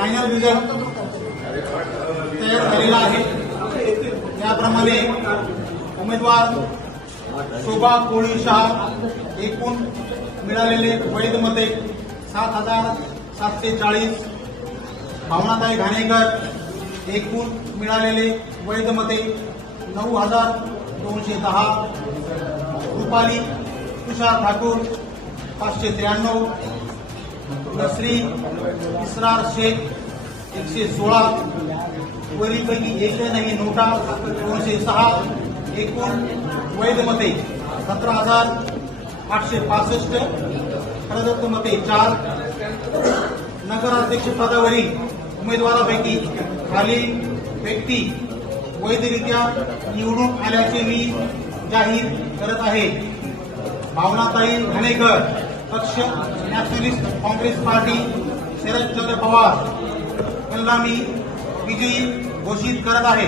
Final result तयार झालेला आहे। त्याप्रमाणे उमेदवार शोभा कोळी शहा एकूण मिळालेले वैध मते 7,740, भावनाताई घाणेकर एकूण मिळालेले वैध मते 9,210, रुपाली तुषार ठाकूर 593, नसरी इसरार शेख 116, वरीपैकी एकही नोटा 206, एकूण वैध मते 17,865, प्रदत्त मते 4। नगराध्यक्ष पदावरील उमेदवारापैकी खालील व्यक्ती वैधरित्या निवडून आल्याचे मी जाहीर करत आहे। भावनाताई घाणेकर, पक्ष नॅशनलिस्ट काँग्रेस पार्टी, शरदचंद्र पवार यांना मी विजयी घोषित करत आहे।